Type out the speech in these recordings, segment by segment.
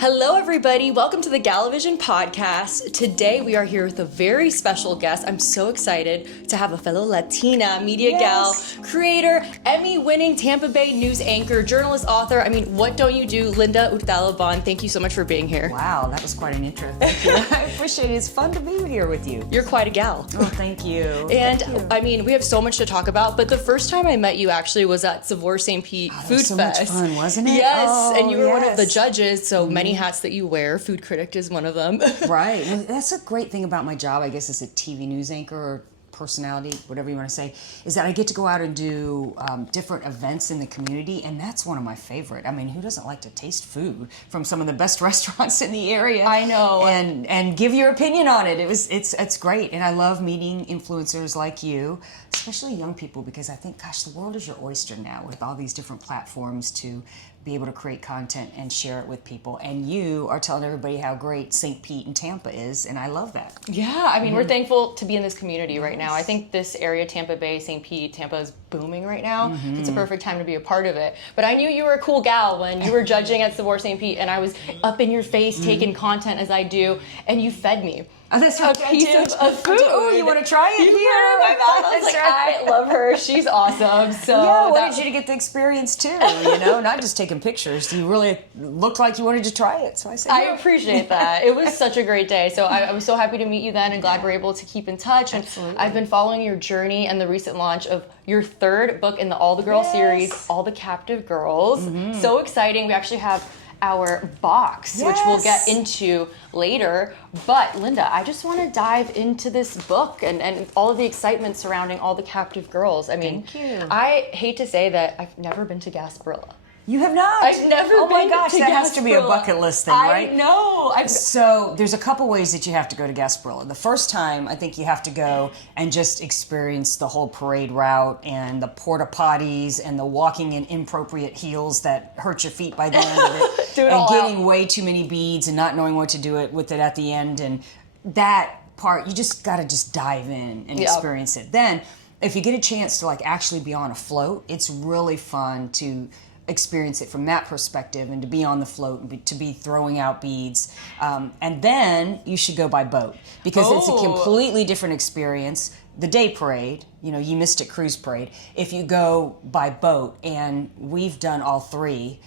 Hello, everybody. Welcome to the Gala Vision Podcast. Today, we are here with a very special guest. I'm so excited to have a fellow Latina media gal, creator, Emmy-winning Tampa Bay news anchor, journalist, author. I mean, what don't you do? Linda Hurtado Bond, thank you so much for being here. Wow, that was quite an intro. Thank you. I appreciate it. It's fun to be here with you. You're quite a gal. Oh, thank you. And I mean, we have so much to talk about, but the first time I met you actually was at Savoir St. Pete Food so Fest. Much fun, wasn't it? Yes, and you were one of the judges, so many hats that you wear. Food critic is one of them. Right. And that's a great thing about my job, I guess, as a TV news anchor or personality, whatever you want to say, is that I get to go out and do different events in the community, and that's one of my favorite. I mean, who doesn't like to taste food from some of the best restaurants in the area? I know. And give your opinion on it. It's great, and I love meeting influencers like you, especially young people, because I think, gosh, the world is your oyster now with all these different platforms to be able to create content and share it with people. And you are telling everybody how great St. Pete and Tampa is, and I love that. Yeah, I mean, we're thankful to be in this community right now. I think this area, Tampa Bay, St. Pete, Tampa is booming right now. It's a perfect time to be a part of it. But I knew you were a cool gal when you were judging at Savoir St. Pete, and I was up in your face taking content as I do, and you fed me. Oh, that's a piece of food. Oh, you want to try it? You put it in my mouth. I was like, I love her. She's awesome. So yeah, I wanted you to get the experience too, not just taking pictures. You really looked like you wanted to try it. So I said, I appreciate that. It was such a great day. So I was so happy to meet you then and glad we're able to keep in touch. And Absolutely. I've been following your journey and the recent launch of your third book in the All the Girls series, All the Captive Girls. So exciting. We actually have our box, which we'll get into later. But Linda, I just want to dive into this book and all of the excitement surrounding All the Captive Girls. I mean, Thank you. I hate to say that I've never been to Gasparilla. You have not? I've never been. Oh my gosh, to that has to be a Gasparilla. bucket list thing, right? I know. So there's a couple ways that you have to go to Gasparilla. The first time, I think you have to go and just experience the whole parade route and the porta potties and the walking in inappropriate heels that hurt your feet by the end of it. And getting way too many beads and not knowing what to do with it at the end. And that part, you just got to just dive in and experience it. Then, if you get a chance to actually be on a float, it's really fun to experience it from that perspective and to be on the float and to be throwing out beads. And then you should go by boat because it's a completely different experience. The day parade, you missed it, cruise parade. If you go by boat, and we've done all three.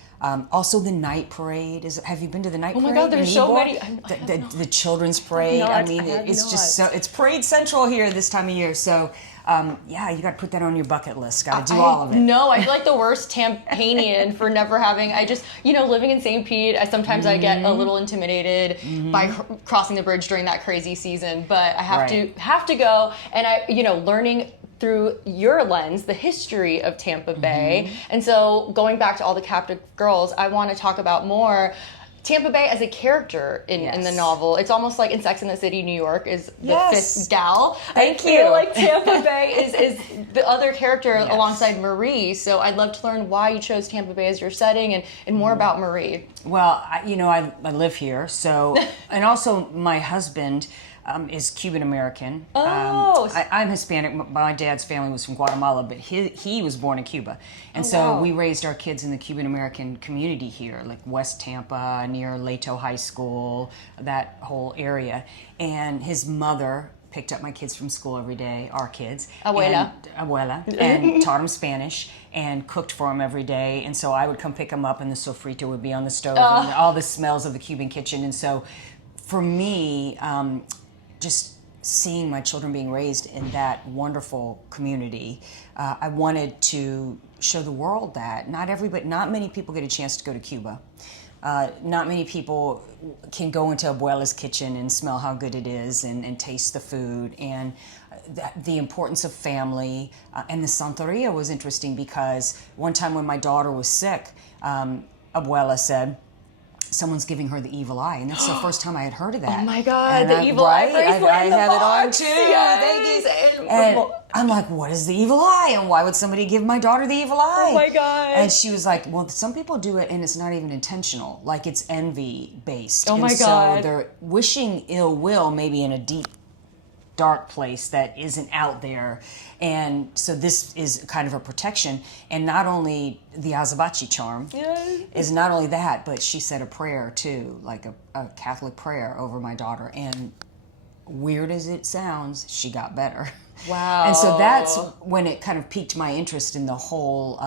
Also, the night parade. Have you been to the night parade? Oh my God, there's so many. The children's parade. It's parade central here this time of year. So, you got to put that on your bucket list. Got to do all of it. No, I feel like the worst Tampanian for never having. I just, living in St. Pete, I get a little intimidated by crossing the bridge during that crazy season. But I have to go, and learning through your lens, the history of Tampa Bay. And so going back to All the Captive Girls, I want to talk about more Tampa Bay as a character in the novel. It's almost like in Sex and the City, New York is the fifth gal. I feel like Tampa Bay is the other character alongside Marie. So I'd love to learn why you chose Tampa Bay as your setting and more about Marie. Well, I live here, so, and also my husband is Cuban American. I'm Hispanic. My dad's family was from Guatemala, but he was born in Cuba. And we raised our kids in the Cuban American community here, like West Tampa, near Leto High School, that whole area. And his mother picked up my kids from school every day, our kids. Abuela, and taught them Spanish and cooked for them every day. And so I would come pick them up and the sofrito would be on the stove and all the smells of the Cuban kitchen. And so for me, just seeing my children being raised in that wonderful community, I wanted to show the world that not many people get a chance to go to Cuba. Not many people can go into Abuela's kitchen and smell how good it is and taste the food. And the importance of family. And the Santeria was interesting because one time when my daughter was sick, Abuela said, someone's giving her the evil eye, and that's the first time I had heard of that. Oh my God, and the evil eye bracelet I in the have box. it on too. Yes. And I'm like, what is the evil eye? And why would somebody give my daughter the evil eye? Oh my God. And she was like, well, some people do it and it's not even intentional. Like it's envy based. Oh my and God. So they're wishing ill will maybe in a deep dark place that isn't out there. And so this is kind of a protection. And not only the Azabachi charm is not only that, but she said a prayer too, like a Catholic prayer over my daughter. And weird as it sounds, she got better. Wow. And so that's when it kind of piqued my interest in the whole,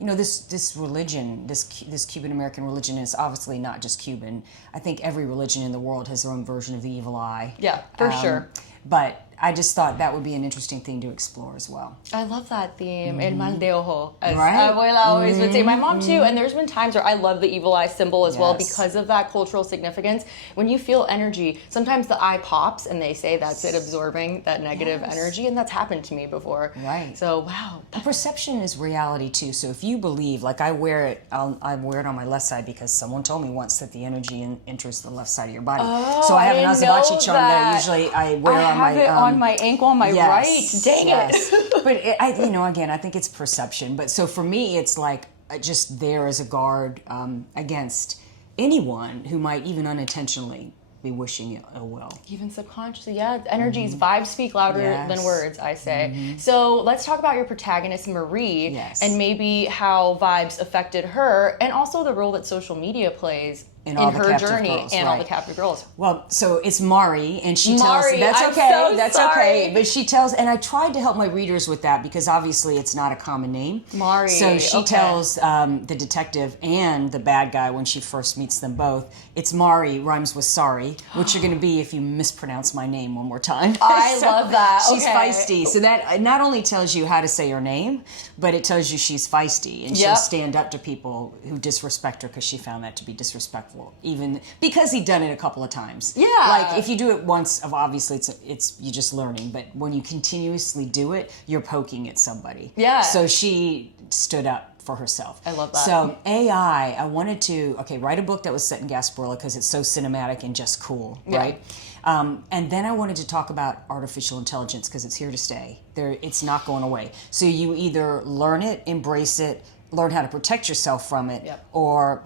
this religion, this Cuban American religion is obviously not just Cuban. I think every religion in the world has their own version of the evil eye. Yeah, for sure. But I just thought that would be an interesting thing to explore as well. I love that theme. El mal de ojo, as abuela always would say. My mom too. And there's been times where I love the evil eye symbol as well because of that cultural significance. When you feel energy, sometimes the eye pops and they say that's it absorbing that negative energy. And that's happened to me before. Right. So, wow. Perception is reality too. So if you believe, like I wear it on my left side because someone told me once that the energy enters the left side of your body. So I have an Azabachi charm that usually I wear on my ankle on my right. Dang it. But again, I think it's perception. But so for me, it's like just there as a guard against anyone who might even unintentionally be wishing ill will. Even subconsciously, energies, vibes speak louder than words, I say. So let's talk about your protagonist, Marie, and maybe how vibes affected her, and also the role that social media plays in her journey and all the captive girls. Well, so it's Mari, and she tells that's okay. But she tells, and I tried to help my readers with that because obviously it's not a common name. Mari. So she tells the detective and the bad guy when she first meets them both, it's Mari, rhymes with sorry, which you're going to be if you mispronounce my name one more time. I love that. She's feisty. So that not only tells you how to say her name, but it tells you she's feisty, and she'll stand up to people who disrespect her because she found that to be disrespectful. Even because he'd done it a couple of times. Yeah. Like if you do it once, obviously it's you're just learning. But when you continuously do it, you're poking at somebody. Yeah. So she stood up for herself. I love that. So AI, I wanted to write a book that was set in Gasparilla because it's so cinematic and just cool, right? And then I wanted to talk about artificial intelligence because it's here to stay. It's not going away. So you either learn it, embrace it, learn how to protect yourself from it, or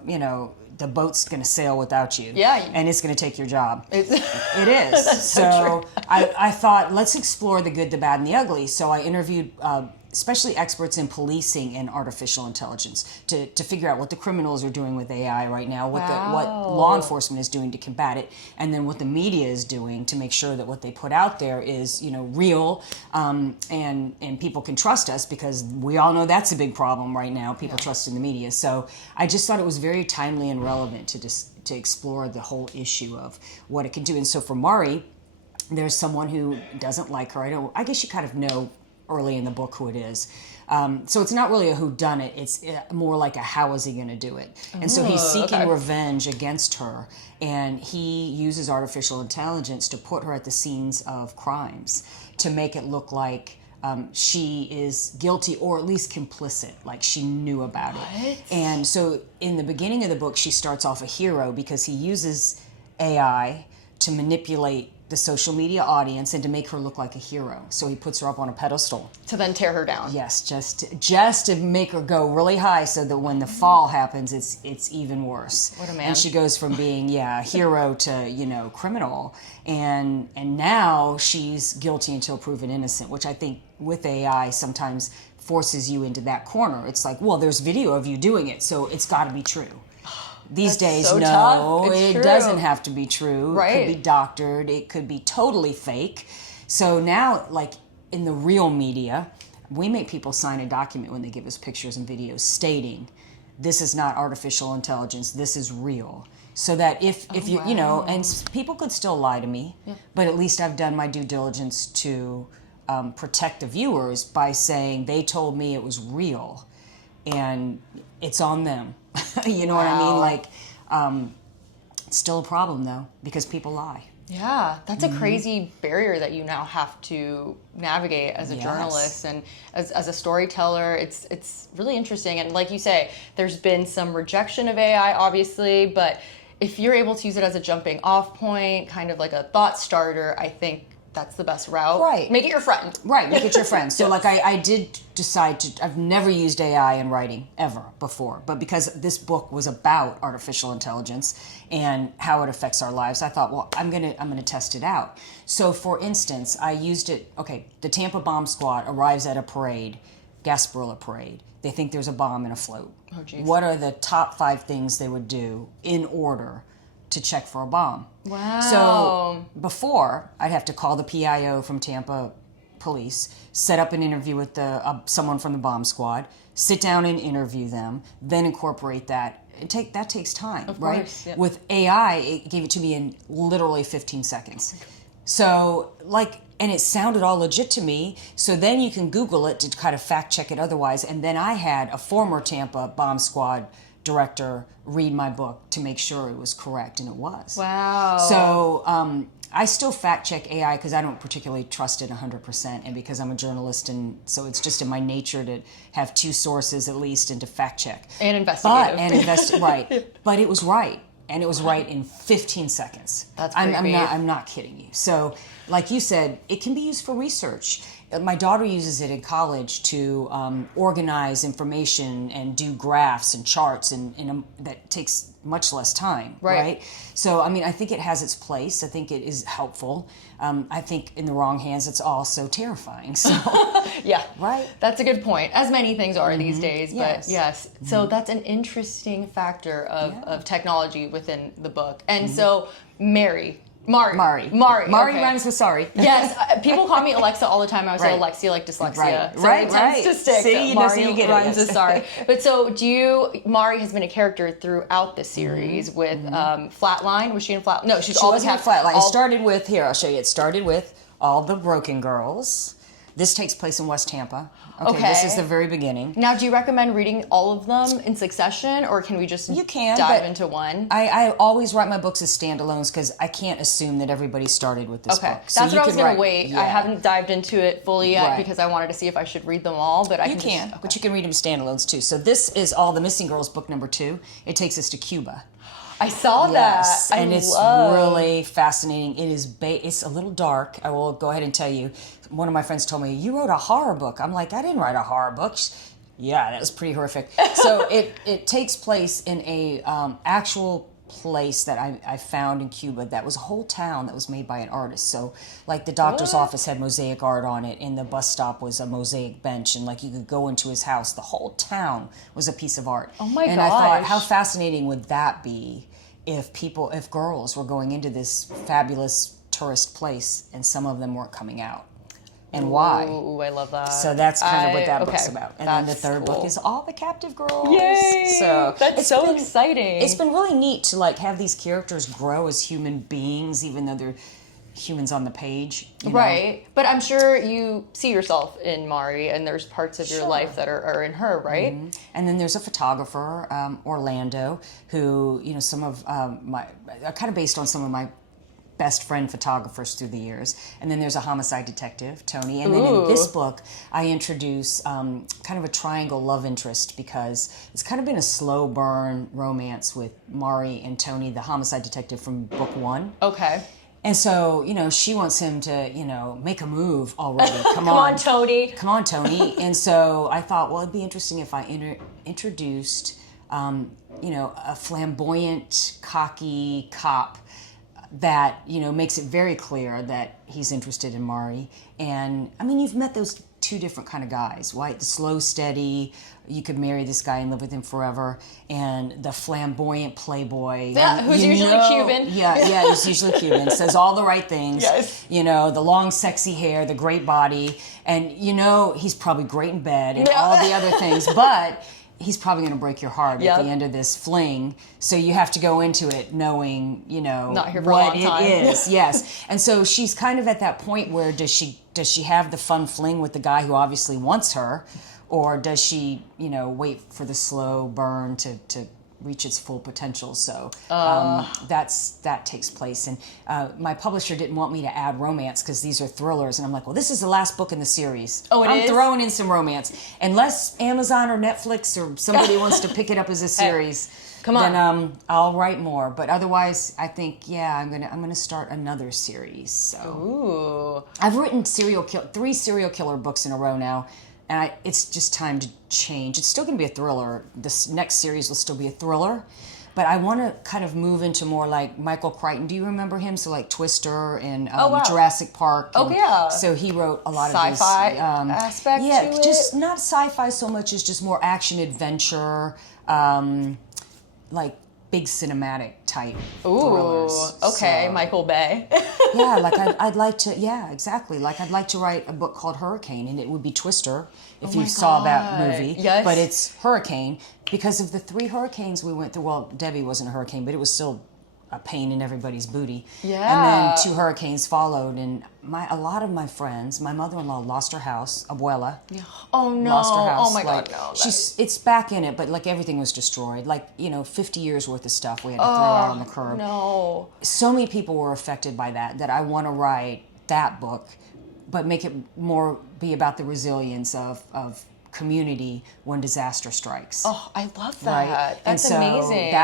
the boat's going to sail without you. Yeah. And it's going to take your job. It is. That's so true. I thought, let's explore the good, the bad, and the ugly. So I interviewed especially experts in policing and artificial intelligence to figure out what the criminals are doing with AI right now, what law enforcement is doing to combat it, and then what the media is doing to make sure that what they put out there is real and people can trust us, because we all know that's a big problem right now, people trusting the media. So I just thought it was very timely and relevant to explore the whole issue of what it can do. And so for Mari, there's someone who doesn't like her. I guess you kind of know early in the book who it is. So it's not really a whodunit. It's more like a how is he going to do it? And so he's seeking revenge against her, and he uses artificial intelligence to put her at the scenes of crimes to make it look like she is guilty or at least complicit, like she knew about it. And so in the beginning of the book, she starts off a hero because he uses AI to manipulate the social media audience and to make her look like a hero. So he puts her up on a pedestal. To then tear her down. Yes, just to make her go really high so that when the fall happens, it's even worse. What a man. And she goes from being, a hero to, criminal. And now she's guilty until proven innocent, which I think with AI sometimes forces you into that corner. It's like, well, there's video of you doing it, so it's got to be true. These days, so no, it true. Doesn't have to be true. Right. It could be doctored. It could be totally fake. So now, like in the real media, we make people sign a document when they give us pictures and videos stating, this is not artificial intelligence, this is real. So that if you, and people could still lie to me, but at least I've done my due diligence to protect the viewers by saying they told me it was real, and it's on them. You know what I mean? Like, it's still a problem though, because people lie. Yeah, that's a crazy barrier that you now have to navigate as a journalist and as a storyteller. It's really interesting. And like you say, there's been some rejection of AI, obviously, but if you're able to use it as a jumping off point, kind of like a thought starter, I think that's the best route. Right. Make it your friend. Right, make it your friend. So Yes. like I did decide to, I've never used AI in writing ever before, but because this book was about artificial intelligence and how it affects our lives, I thought, well, I'm gonna test it out. So for instance, I used it, okay, the Tampa Bomb Squad arrives at a parade, Gasparilla Parade. They think there's a bomb in a float. Oh, geez. What are the top 5 things they would do in order to check for a bomb? Wow. So before, I'd have to call the PIO from Tampa Police, set up an interview with someone from the bomb squad, sit down and interview them, then incorporate that. That takes time, of right? course, yep. With AI, it gave it to me in literally 15 seconds. So, and it sounded all legit to me. So then you can Google it to kind of fact check it otherwise. And then I had a former Tampa Bomb Squad director read my book to make sure it was correct, and it was. Wow. So I still fact check AI because I don't particularly trust it 100%, and because I'm a journalist, and so it's just in my nature to have 2 sources at least and to fact check. And investigative. Right. But it was right. And it was right in 15 seconds. That's I'm not kidding you. So, like you said, it can be used for research. My daughter uses it in college to organize information and do graphs and charts, and that takes much less time, right? So, I mean, I think it has its place. I think it is helpful. I think in the wrong hands, it's also terrifying. So, yeah, right. That's a good point. As many things are these days, Yes. but yes. So that's an interesting factor of technology within the book. And so Mari okay. rhymes with sorry. Yes, people call me Alexa all the time. I was say Alexia, like dyslexia. Right. So it tends to stick. See, Mari you get rhymes it. with sorry. But so Mari has been a character throughout the series with Flatline. Was she in Flatline? No, she always had Flatline. It started with, here, I'll show you. It started with All the Broken Girls. This takes place in West Tampa. Okay. This is the very beginning. Now, do you recommend reading all of them in succession, or can we just dive into one? I always write my books as standalones because I can't assume that everybody started with this book. So that's what I was going to wait. Yeah. I haven't dived into it fully yet because I wanted to see if I should read them all. But but you can read them standalones too. So this is All the Missing Girls, book number 2. It takes us to Cuba. I saw that. And it's really fascinating. It is it's a little dark. I will go ahead and tell you. One of my friends told me, you wrote a horror book. I'm like, I didn't write a horror book. Yeah, that was pretty horrific. So it takes place in a actual place that I found in Cuba that was a whole town that was made by an artist. So like the doctor's office had mosaic art on it, and the bus stop was a mosaic bench, and like you could go into his house. The whole town was a piece of art. Oh my gosh. And I thought, how fascinating would that be if girls were going into this fabulous tourist place and some of them weren't coming out? And why? Ooh, I love that. So that's kind of what that book's about. And then the third book is All the Captive Girls. Yay! So that's so exciting. It's been really neat to like have these characters grow as human beings, even though they're humans on the page. You know? But I'm sure you see yourself in Mari, and there's parts of your life that are in her, right? Mm-hmm. And then there's a photographer, Orlando, who, some of kind of based on some of my best friend photographers through the years. And then there's a homicide detective, Tony. And then in this book, I introduce kind of a triangle love interest, because it's kind of been a slow burn romance with Mari and Tony, the homicide detective from book 1. Okay. And so, she wants him to, make a move already. Come on, Tony. Come on, Tony. And so I thought, well, it'd be interesting if I introduced, a flamboyant, cocky cop that, makes it very clear that he's interested in Mari. And, I mean, you've met those 2 different kind of guys, right? The slow, steady, you could marry this guy and live with him forever, and the flamboyant playboy. Yeah, who's usually Cuban. Yeah, he's usually Cuban. Says all the right things. Yes. The long, sexy hair, the great body, and he's probably great in bed and all the other things, but he's probably going to break your heart at the end of this fling. So you have to go into it knowing, not here for what a long time. It is. Yes. And so she's kind of at that point where does she have the fun fling with the guy who obviously wants her, or does she, wait for the slow burn to reach its full potential. So that takes place. And my publisher didn't want me to add romance because these are thrillers. And I'm like, well, this is the last book in the series. Oh, I'm throwing in some romance. Unless Amazon or Netflix or somebody wants to pick it up as a series, come on. Then I'll write more. But otherwise, I think, I'm gonna start another series. So Ooh. I've written 3 serial killer books in a row now. And it's just time to change. It's still going to be a thriller. This next series will still be a thriller. But I want to kind of move into more like Michael Crichton. Do you remember him? So like Twister and Jurassic Park. And yeah. So he wrote a lot of sci-fi aspect to it? Just not sci-fi so much as just more action-adventure, like big cinematic type thrillers. Okay, so, Michael Bay. I'd like to, exactly. Like I'd like to write a book called Hurricane, and it would be Twister if you saw that movie. Yes. But it's Hurricane because of the 3 hurricanes we went through. Well, Debbie wasn't a hurricane, but it was still a pain in everybody's booty. Yeah. And then 2 hurricanes followed, and a lot of my friends, my mother-in-law lost her house, Abuela. Yeah. Oh no. Lost her house. Oh my God, no. It's back in it, but like everything was destroyed. Like, 50 years worth of stuff we had to throw out on the curb. No. So many people were affected by that I want to write that book, but make it more be about the resilience of community when disaster strikes. Oh, I love that. Right? That's amazing.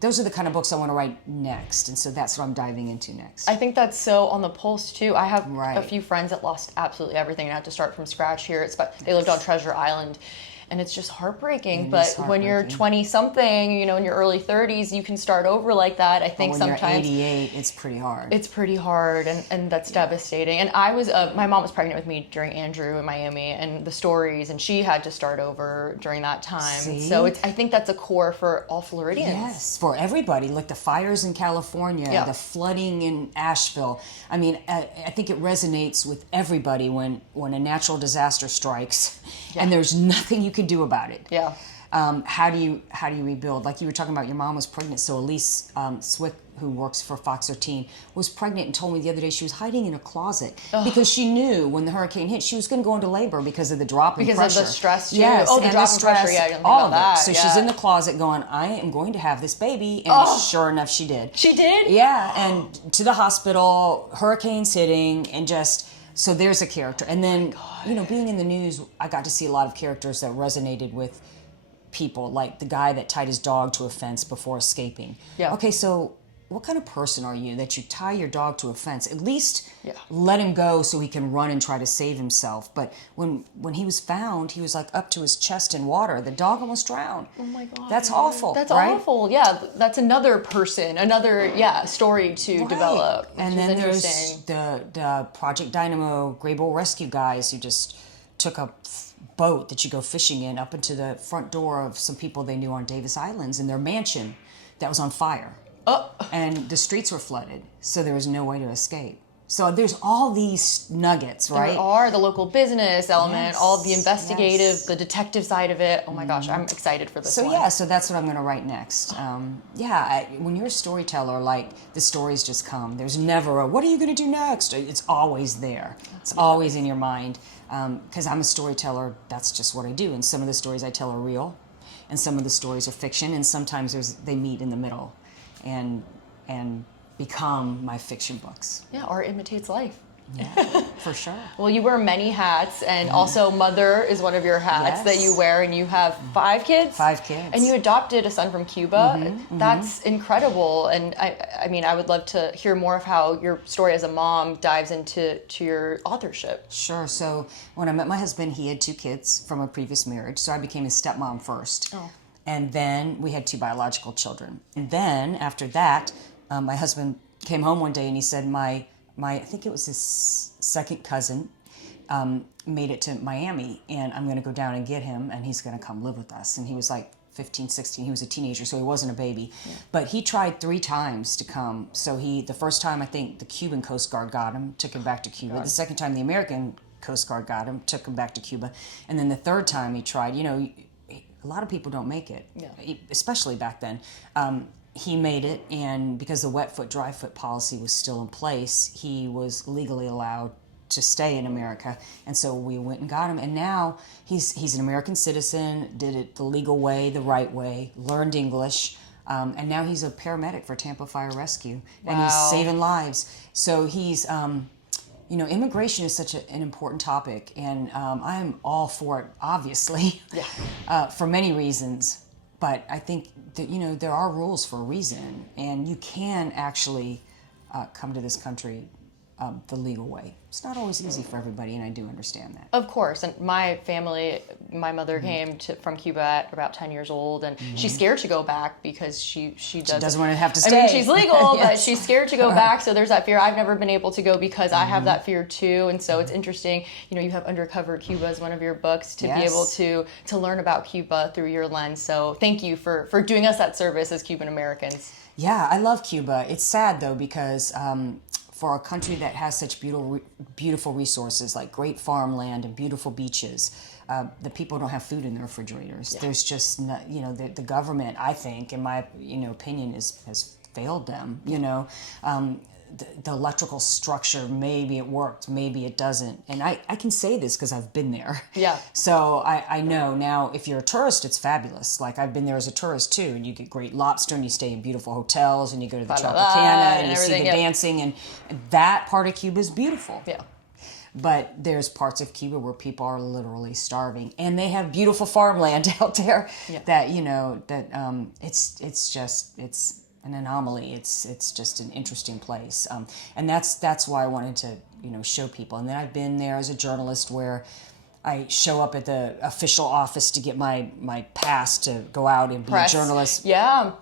Those are the kind of books I want to write next, and so that's what I'm diving into next. I think that's so on the pulse too. I have a few friends that lost absolutely everything and had to start from scratch here. They lived on Treasure Island, and it's just heartbreaking. But when you're 20-something, in your early 30s, you can start over like that. I think when sometimes you're 88, it's pretty hard. It's pretty hard, and that's devastating. And I was, my mom was pregnant with me during Andrew in Miami, and the stories, and she had to start over during that time. See? So I think that's a core for all Floridians. Yes, for everybody. Like the fires in California, the flooding in Asheville. I mean, I think it resonates with everybody when a natural disaster strikes, and there's nothing you can do about it. Yeah. How do you rebuild? Like you were talking about, your mom was pregnant. So Elise Swick, who works for Fox 13, was pregnant and told me the other day she was hiding in a closet because she knew when the hurricane hit she was going to go into labor because of the drop in pressure. Because of the stress too. Yes, the drop in pressure. Yeah, I didn't think all about that. So she's in the closet going, I am going to have this baby, and sure enough, she did. She did? Yeah, and to the hospital, hurricanes hitting, and just. So there's a character. And then, being in the news, I got to see a lot of characters that resonated with people, like the guy that tied his dog to a fence before escaping. Yeah. Okay, so what kind of person are you that you tie your dog to a fence? At least let him go so he can run and try to save himself. But when he was found, he was like up to his chest in water. The dog almost drowned. Oh my God. That's awful. That's right? awful. Yeah, that's another person, another story to develop. And then there's the Project Dynamo Grable Rescue guys who just took a boat that you go fishing in up into the front door of some people they knew on Davis Islands in their mansion that was on fire. And the streets were flooded, so there was no way to escape. So there's all these nuggets, right? There are the local business element, all the investigative, the detective side of it. Oh my gosh, I'm excited for this one. So that's what I'm going to write next. When you're a storyteller, like the stories just come. There's never what are you going to do next? It's always there. It's always in your mind. Because I'm a storyteller, that's just what I do. And some of the stories I tell are real, and some of the stories are fiction, and sometimes they meet in the middle, and become my fiction books. Yeah, art imitates life. Yeah, for sure. Well, you wear many hats, and also mother is one of your hats that you wear, and you have 5 kids? 5 kids. And you adopted a son from Cuba. That's incredible. And I mean, I would love to hear more of how your story as a mom dives into your authorship. Sure. So when I met my husband, he had 2 kids from a previous marriage, so I became his stepmom first. And then we had 2 biological children. And then after that, my husband came home one day and he said, I think it was his second cousin, made it to Miami, and I'm going to go down and get him, and he's going to come live with us. And he was like 15, 16. He was a teenager, so he wasn't a baby. Yeah. But he tried 3 times to come. So the first time, I think the Cuban Coast Guard got him, took him back to Cuba. The second time, the American Coast Guard got him, took him back to Cuba. And then the third time he tried, a lot of people don't make it, especially back then. He made it, and because the wet foot, dry foot policy was still in place, he was legally allowed to stay in America. And so we went and got him. And now he's an American citizen, did it the legal way, the right way, learned English. And now he's a paramedic for Tampa Fire Rescue. And he's saving lives. So he's, immigration is such an important topic. And I'm all for it, obviously, for many reasons. But I think that, there are rules for a reason. And you can actually come to this country the legal way. It's not always easy for everybody, and I do understand that. Of course. And my family, my mother came from Cuba at about 10 years old, and she's scared to go back because she doesn't want to have to stay. I mean, she's legal, but she's scared to go back, so there's that fear. I've never been able to go because I have that fear too, and so it's interesting. You have Undercover Cuba as one of your books to be able to learn about Cuba through your lens. So thank you for doing us that service as Cuban Americans. Yeah, I love Cuba. It's sad, though, because for a country that has such beautiful resources like great farmland and beautiful beaches, the people don't have food in their refrigerators. There's just, the government, I think, in my opinion, has failed them. The electrical structure, maybe it worked, maybe it doesn't. And I can say this because I've been there. Yeah. So I know. Now, if you're a tourist, it's fabulous. Like, I've been there as a tourist, too. And you get great lobster, and you stay in beautiful hotels, and you go to the Tropicana, and you see the dancing. And that part of Cuba is beautiful. Yeah. But there's parts of Cuba where people are literally starving. And they have beautiful farmland out there that, it's an anomaly. It's just an interesting place, and that's why I wanted to show people. And then I've been there as a journalist where I show up at the official office to get my pass to go out and be a journalist. Yeah.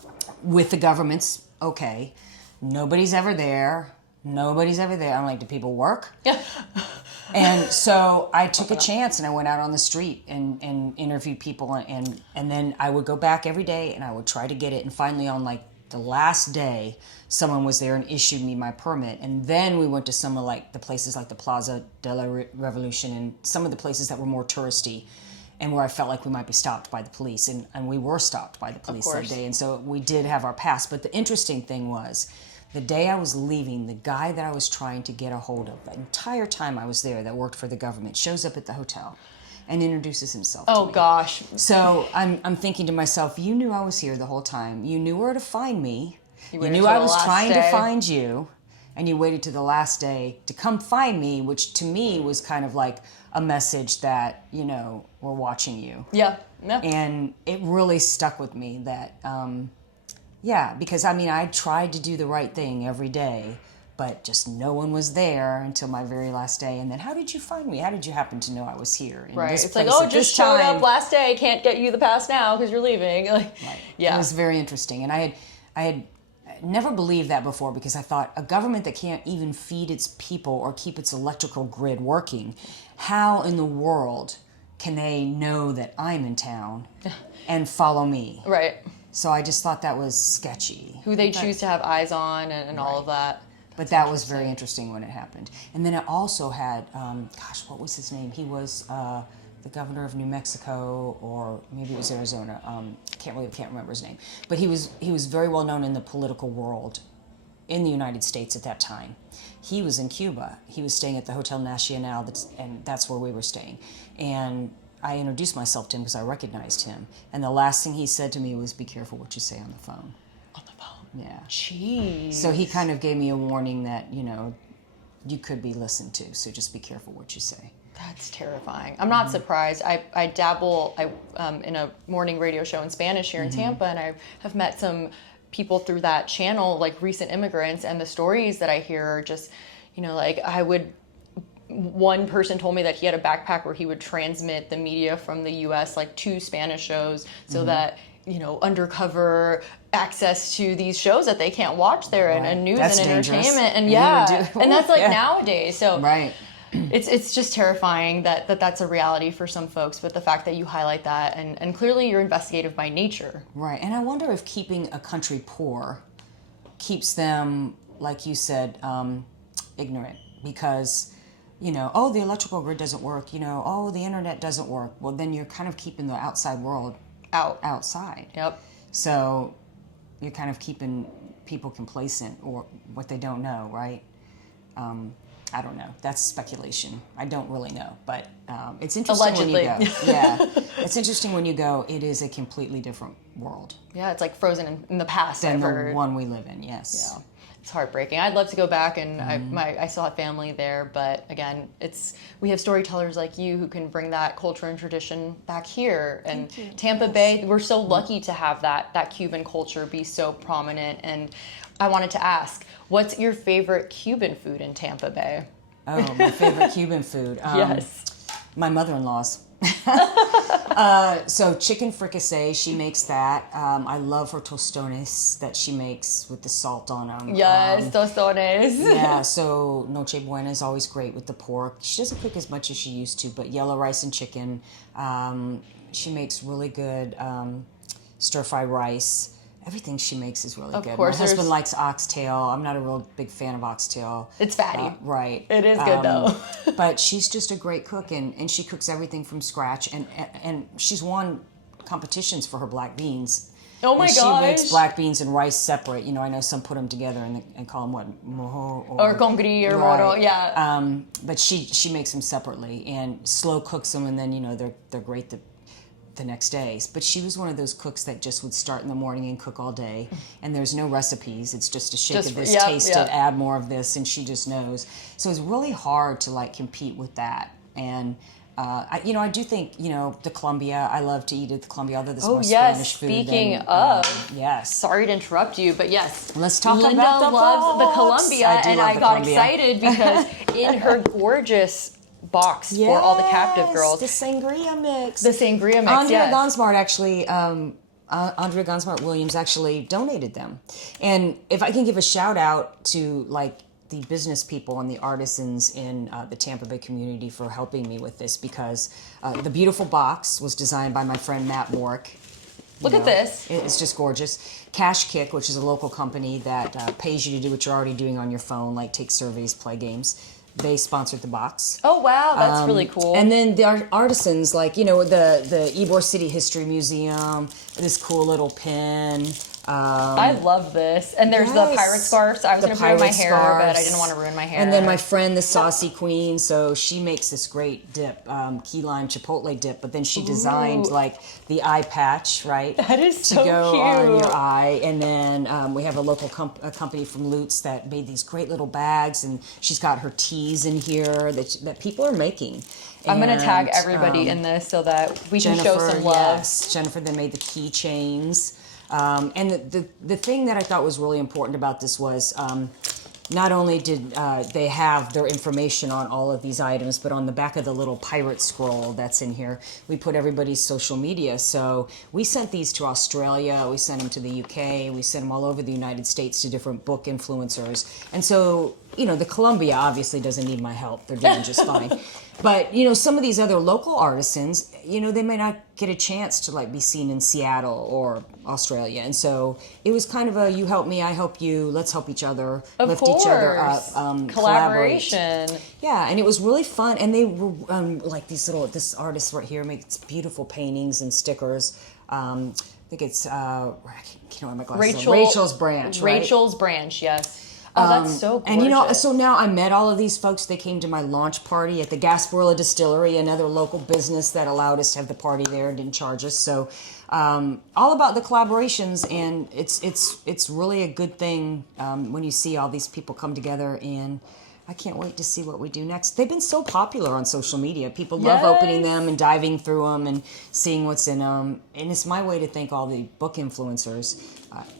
With the government's okay. Nobody's ever there. I'm like, do people work? Yeah. And so I took a chance and I went out on the street and interviewed people and then I would go back every day and I would try to get it. And finally on the last day, someone was there and issued me my permit. And then we went to some of the places like the Plaza de la Revolution and some of the places that were more touristy and where I felt like we might be stopped by the police. And we were stopped by the police that day. And so we did have our pass. But the interesting thing was, the day I was leaving, the guy that I was trying to get a hold of, the entire time I was there that worked for the government, shows up at the hotel and introduces himself to me. Oh, gosh. So I'm thinking to myself, you knew I was here the whole time. You knew where to find me. You knew I was trying to find you. And you waited to the last day to come find me, which to me was kind of like a message that, we're watching you. Yeah. And it really stuck with me that, because I tried to do the right thing every day, but just no one was there until my very last day. And then how did you find me? How did you happen to know I was here? Right. It's like, just showed up last day. Can't get you the pass now because you're leaving. Right. Yeah. It was very interesting. And I had never believed that before because I thought a government that can't even feed its people or keep its electrical grid working, how in the world can they know that I'm in town and follow me? Right. So I just thought that was sketchy. Who they choose to have eyes on and all of that. But that was very interesting when it happened. And then I also had, what was his name? He was the governor of New Mexico, or maybe it was Arizona. Can't remember his name. But he was very well known in the political world in the United States at that time. He was in Cuba. He was staying at the Hotel Nacional, and that's where we were staying. And I introduced myself to him because I recognized him. And the last thing he said to me was, be careful what you say on the phone. On the phone? Yeah. Jeez. So he kind of gave me a warning that, you could be listened to. So just be careful what you say. That's terrifying. I'm not surprised. I dabble in a morning radio show in Spanish here in Tampa, and I have met some people through that channel, like recent immigrants, and the stories that I hear are just, one person told me that he had a backpack where he would transmit the media from the U.S. to Spanish shows so that, undercover access to these shows that they can't watch there and news that's and dangerous. Entertainment. And and that's nowadays. So right. It's just terrifying that's a reality for some folks, but the fact that you highlight that and clearly you're investigative by nature. Right. And I wonder if keeping a country poor keeps them, like you said, ignorant because the electrical grid doesn't work, the internet doesn't work. Well, then you're kind of keeping the outside world outside. Yep. So you're kind of keeping people complacent or what they don't know, right? I don't know. That's speculation. I don't really know, but it's interesting Allegedly. when you go. Yeah, it's interesting when you go. It is a completely different world. Yeah, it's like frozen in the past. Than the one we live in. Yes. Yeah. It's heartbreaking. I'd love to go back, and I still have family there. But again, we have storytellers like you who can bring that culture and tradition back here. And Tampa Bay, we're so lucky to have that Cuban culture be so prominent. And I wanted to ask, what's your favorite Cuban food in Tampa Bay? Oh, my favorite Cuban food. Yes. My mother-in-law's. So chicken fricassee, she makes that. I love her tostones that she makes with the salt on them. Yes, tostones. Yeah, so Noche Buena is always great with the pork. She doesn't cook as much as she used to, but yellow rice and chicken. She makes really good stir-fried rice. Everything she makes is really good. Of course, my husband likes oxtail. I'm not a real big fan of oxtail. It's fatty. Right. It is good though. But she's just a great cook, and she cooks everything from scratch. And she's won competitions for her black beans. Oh my gosh. She makes black beans and rice separate. You know, I know some put them together and call them what? Mojo or congri or moro, yeah. But she makes them separately and slow cooks them, and then, you know, they're great the next day. But she was one of those cooks that just would start in the morning and cook all day, and there's no recipes. It's just a shake of this, taste it, add more of this, and she just knows. So it's really hard to like compete with that. And I do think, the Colombia, I love to eat at the Colombia, although there's more Spanish food. Speaking of, yes. Sorry to interrupt you, but yes. Let's talk Linda about the loves the Colombia, and I got Colombia. excited because in her gorgeous box for all the captive girls. The sangria mix. Andrea Gansmart actually, Andrea Gansmart Williams actually donated them. And if I can give a shout out to like the business people and the artisans in the Tampa Bay community for helping me with this, because the beautiful box was designed by my friend Matt Warwick. Look at this. It's just gorgeous. Cash Kick, which is a local company that pays you to do what you're already doing on your phone, like take surveys, play games. They sponsored the box. Oh, wow. That's really cool. And then the artisans, like, the Ybor City History Museum, this cool little pin. I love this. And there's the pirate scarves. I was going to ruin my hair, but I didn't want to ruin my hair. And then my friend, the Saucy Queen, so she makes this great dip, key lime chipotle dip, but then she designed, like, the eye patch, right? That is so to go cute. on your eye. And then we have a local company from Lutz that made these great little bags, and she's got her teas in here that people are making. I'm going to tag everybody in this so that we can show some love. Yes, Jennifer, they made the keychains. And the thing that I thought was really important about this was not only did they have their information on all of these items, but on the back of the little pirate scroll that's in here, we put everybody's social media. So we sent these to Australia, we sent them to the UK, we sent them all over the United States to different book influencers. And so, the Columbia obviously doesn't need my help. They're doing just fine. But, some of these other local artisans, they may not get a chance to like be seen in Seattle or Australia. And so it was kind of a you help me, I help you, let's help each other, lift each other up, collaboration. Collaborate. Yeah, and it was really fun. And they were like this artist right here makes beautiful paintings and stickers. I think it's, I can't wear my glasses. Rachel's Branch, right? Rachel's Branch, yes. Oh, that's so gorgeous. And so now I met all of these folks. They came to my launch party at the Gasparilla Distillery, another local business that allowed us to have the party there and didn't charge us. So all about the collaborations, and it's really a good thing when you see all these people come together, and I can't wait to see what we do next. They've been so popular on social media. People love opening them and diving through them and seeing what's in them. And it's my way to thank all the book influencers,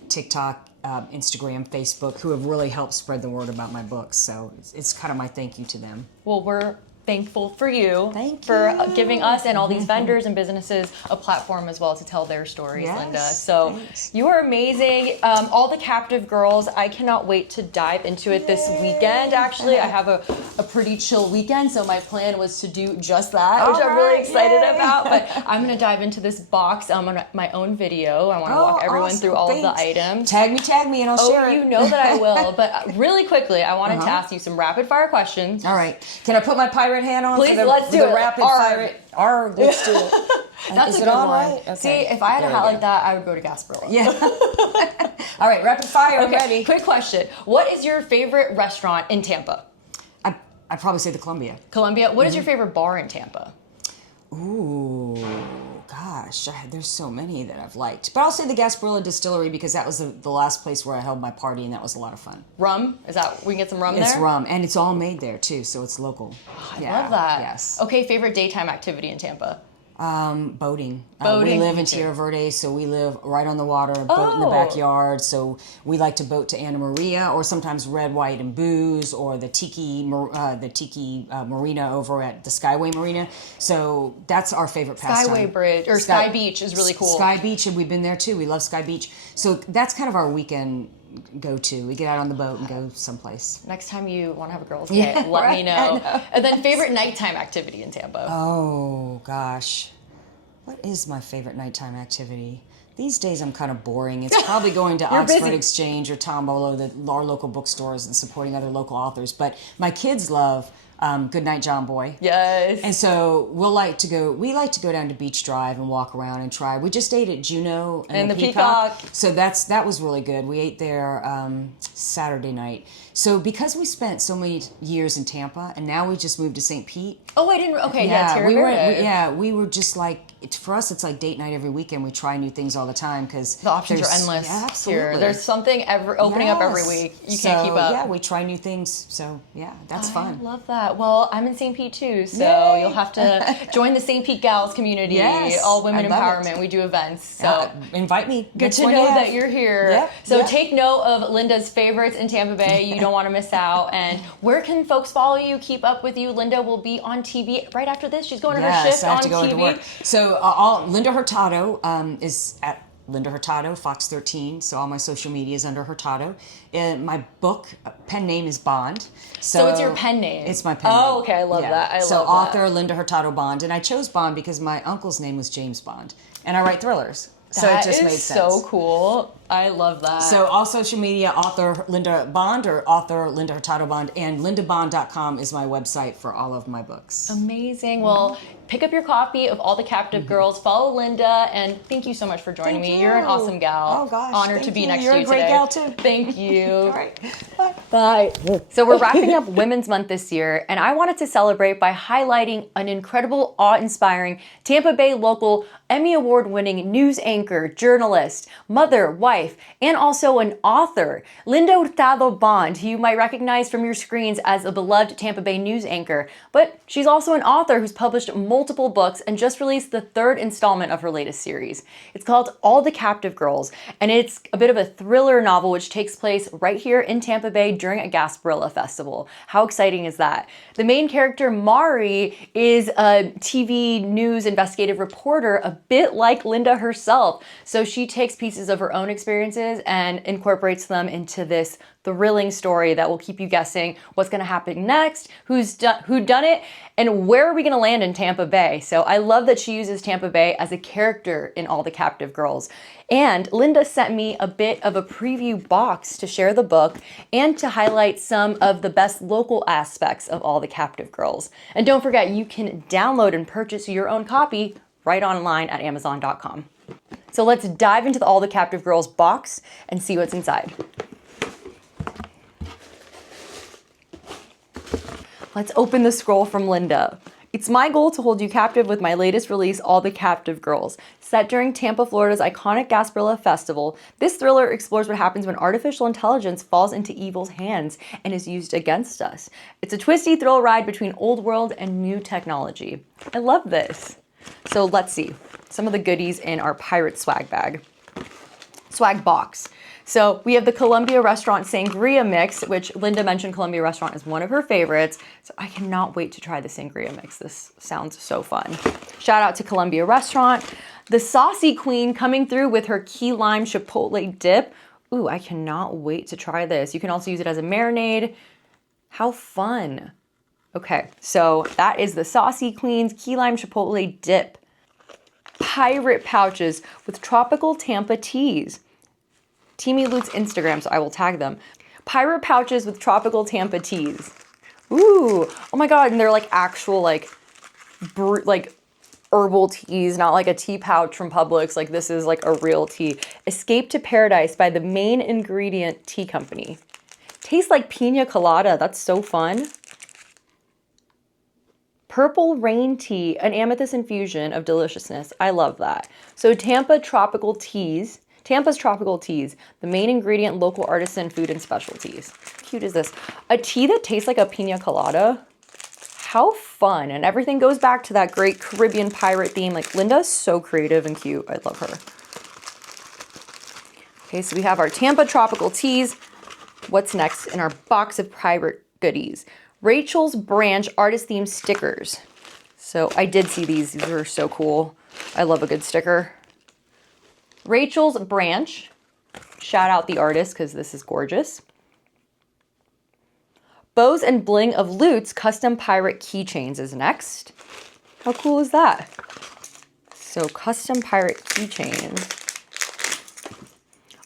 TikTok, Instagram, Facebook, who have really helped spread the word about my books. So it's kind of my thank you to them. Well, we're thankful for you. Thank for you. Giving us and all these vendors and businesses a platform as well to tell their stories, Linda. So thanks. You are amazing. All the captive girls, I cannot wait to dive into it this weekend. Actually, I have a pretty chill weekend, so my plan was to do just that, which I'm really excited about. But I'm going to dive into this box on my own video. I want to walk everyone through all of the items. Tag me, and I'll share it. You know that I will. But really quickly, I wanted to ask you some rapid fire questions. All right. Can I put my pirate hand on? Please, for let's do it. Rapid fire. Let's do it. That's Is a it good all one. right? Okay. See, if I had a hat like that, I would go to Gasparilla. Yeah. All right, rapid fire. I'm Okay, ready. quick question. What is your favorite restaurant in Tampa? I'd probably say the Columbia. Columbia. What is your favorite bar in Tampa? Ooh, gosh, there's so many that I've liked. But I'll say the Gasparilla Distillery because that was the last place where I held my party, and that was a lot of fun. Rum? Is that, we can get some rum there? It's rum, and it's all made there, too, so it's local. Oh, I love that. Yes. Okay, favorite daytime activity in Tampa? Boating. Boating. We live in Tierra Verde, so we live right on the water, boat in the backyard. So we like to boat to Anna Maria, or sometimes Red, White, and Booze, or the Tiki Marina over at the Skyway Marina. So that's our favorite pastime. Skyway Bridge, or Sky Beach is really cool. Sky Beach, and we've been there too. We love Sky Beach. So that's kind of our weekend go-to. We get out on the boat and go someplace. Next time you want to have a girls' day, let me know. And then favorite nighttime activity in Tampa? Oh, gosh. What is my favorite nighttime activity? These days I'm kind of boring. It's probably going to Oxford Exchange or Tombolo, our local bookstores, and supporting other local authors. But my kids love Goodnight John Boy. Yes. And so we like to go down to Beach Drive and walk around and try. We just ate at Juno and the Peacock. So that was really good. We ate there Saturday night. So because we spent so many years in Tampa and now we just moved to St. Pete. Oh, I didn't. Okay, yeah, we were just like, for us, it's like date night every weekend. We try new things all the time because the options are endless. Yeah, absolutely. Here. There's something opening up every week. You can't keep up. Yeah, we try new things. So yeah, that's fun. I love that. Well, I'm in St. Pete too, so you'll have to join the St. Pete Gals community. Yes, all women empowerment. We do events. So invite me. Good to know that you're here. Yep. So take note of Linda's favorites in Tampa Bay. You don't want to miss out. And where can folks follow you, keep up with you? Linda will be on TV right after this. She's going to her shift I have on to go TV. into work. So Linda Hurtado is at Linda Hurtado, Fox 13. So all my social media is under Hurtado. And my book pen name is Bond. So it's your pen name. It's my pen name. Oh, okay, I love that. So author Linda Hurtado Bond, and I chose Bond because my uncle's name was James Bond, and I write thrillers. So it just made sense. So cool. I love that. So all social media, author Linda Bond or author Linda Hurtado Bond, and lindabond.com is my website for all of my books. Amazing. Well, pick up your copy of All the Captive Girls. Follow Linda, and thank you so much for joining me. You're an awesome gal. Oh gosh, honored to be next to you today. You're a great gal too. Thank you. All right. Bye. Bye. So we're wrapping up Women's Month this year, and I wanted to celebrate by highlighting an incredible, awe-inspiring Tampa Bay local Emmy Award-winning news anchor, journalist, mother, wife, and also an author, Linda Hurtado Bond, who you might recognize from your screens as a beloved Tampa Bay news anchor. But she's also an author who's published multiple books and just released the third installment of her latest series. It's called All the Captive Girls, and it's a bit of a thriller novel which takes place right here in Tampa Bay during a Gasparilla Festival. How exciting is that? The main character, Mari, is a TV news investigative reporter, a bit like Linda herself. So she takes pieces of her own experiences and incorporates them into this thrilling story that will keep you guessing what's going to happen next, who done it, and where are we going to land in Tampa Bay. So I love that she uses Tampa Bay as a character in All the Captive Girls. And Linda sent me a bit of a preview box to share the book and to highlight some of the best local aspects of All the Captive Girls. And don't forget, you can download and purchase your own copy right online at Amazon.com. So let's dive into the All the Captive Girls box and see what's inside. Let's open the scroll from Linda. It's my goal to hold you captive with my latest release, All the Captive Girls. Set during Tampa, Florida's iconic Gasparilla Festival, this thriller explores what happens when artificial intelligence falls into evil's hands and is used against us. It's a twisty thrill ride between old world and new technology. I love this. So let's see some of the goodies in our pirate swag box. So we have the Columbia Restaurant Sangria Mix, which Linda mentioned Columbia Restaurant is one of her favorites. So I cannot wait to try the Sangria Mix. This sounds so fun. Shout out to Columbia Restaurant. The Saucy Queen coming through with her key lime chipotle dip. Ooh, I cannot wait to try this. You can also use it as a marinade. How fun. Okay, so that is the Saucy Queen's key lime chipotle dip. Pirate pouches with tropical Tampa teas. Teamy Loot's Instagram, so I will tag them. Pirate pouches with tropical Tampa teas. Ooh, oh my God, and they're like actual like herbal teas, not like a tea pouch from Publix. Like this is like a real tea. Escape to Paradise by the Main Ingredient Tea Company. Tastes like pina colada, that's so fun. Purple Rain Tea, an amethyst infusion of deliciousness. I love that. So Tampa's Tropical Teas, the main ingredient, local artisan food and specialties. How cute is this? A tea that tastes like a pina colada. How fun. And everything goes back to that great Caribbean pirate theme. Like, Linda's so creative and cute. I love her. Okay, so we have our Tampa Tropical Teas. What's next in our box of pirate goodies? Rachel's Branch artist themed stickers. So I did see these. These are so cool. I love a good sticker. Rachel's Branch. Shout out the artist because this is gorgeous. Bows and Bling of Lutes custom pirate keychains is next. How cool is that? So custom pirate keychains.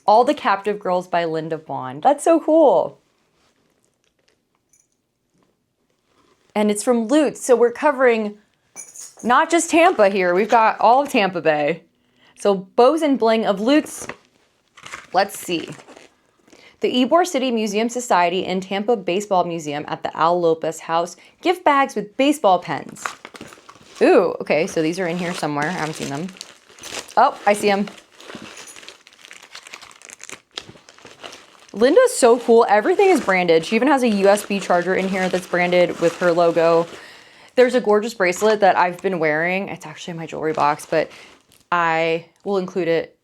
All the Captive Girls by Linda Bond. That's so cool. And it's from Lutes. So we're covering not just Tampa here. We've got all of Tampa Bay. So Bows and Bling of Lutes. Let's see. The Ybor City Museum Society and Tampa Baseball Museum at the Al Lopez House. Gift bags with baseball pens. Ooh, okay. So these are in here somewhere. I haven't seen them. Oh, I see them. Linda's so cool. Everything is branded. She even has a USB charger in here that's branded with her logo. There's a gorgeous bracelet that I've been wearing. It's actually in my jewelry box, but I will include it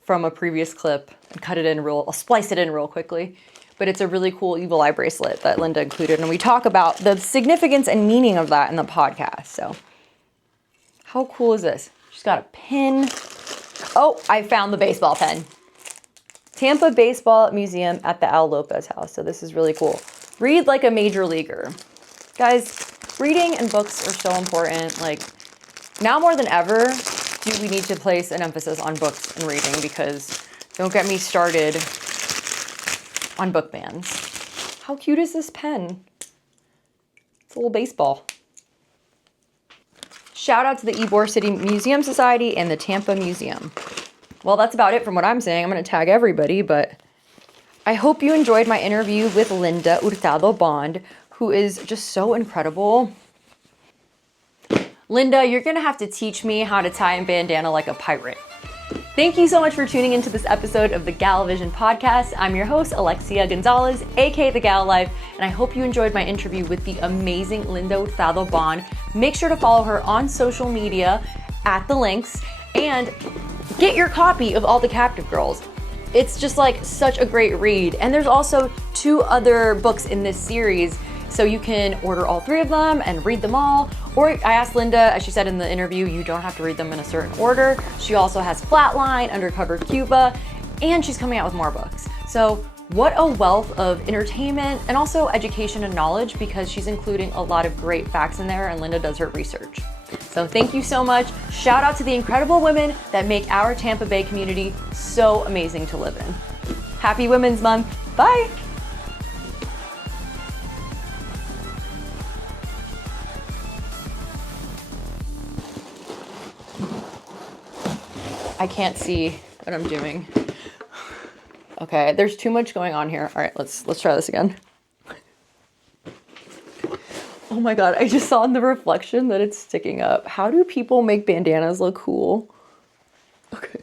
from a previous clip and I'll splice it in real quickly. But it's a really cool evil eye bracelet that Linda included. And we talk about the significance and meaning of that in the podcast. So how cool is this? She's got a pin. Oh, I found the baseball pen. Tampa Baseball Museum at the Al Lopez House. So this is really cool. Read like a major leaguer. Guys, reading and books are so important. Like, now more than ever, do we need to place an emphasis on books and reading, because don't get me started on book bans. How cute is this pen? It's a little baseball. Shout out to the Ybor City Museum Society and the Tampa Museum. Well, that's about it from what I'm saying. I'm going to tag everybody, but I hope you enjoyed my interview with Linda Hurtado Bond, who is just so incredible. Linda, you're going to have to teach me how to tie a bandana like a pirate. Thank you so much for tuning into this episode of the Gala Vision Podcast. I'm your host, Alexia Gonzalez, aka The Gala Life, and I hope you enjoyed my interview with the amazing Linda Hurtado Bond. Make sure to follow her on social media at the links, and get your copy of All the Captive Girls. It's just like such a great read. And there's also 2 other books in this series, so you can order all 3 of them and read them all. Or I asked Linda, as she said in the interview, you don't have to read them in a certain order. She also has Flatline, Undercover Cuba, and she's coming out with more books. So what a wealth of entertainment and also education and knowledge, because she's including a lot of great facts in there, and Linda does her research. So thank you so much. Shout out to the incredible women that make our Tampa Bay community so amazing to live in. Happy Women's Month. Bye. I can't see what I'm doing. Okay, there's too much going on here. All right, let's try this again. Oh my God, I just saw in the reflection that it's sticking up. How do people make bandanas look cool? Okay.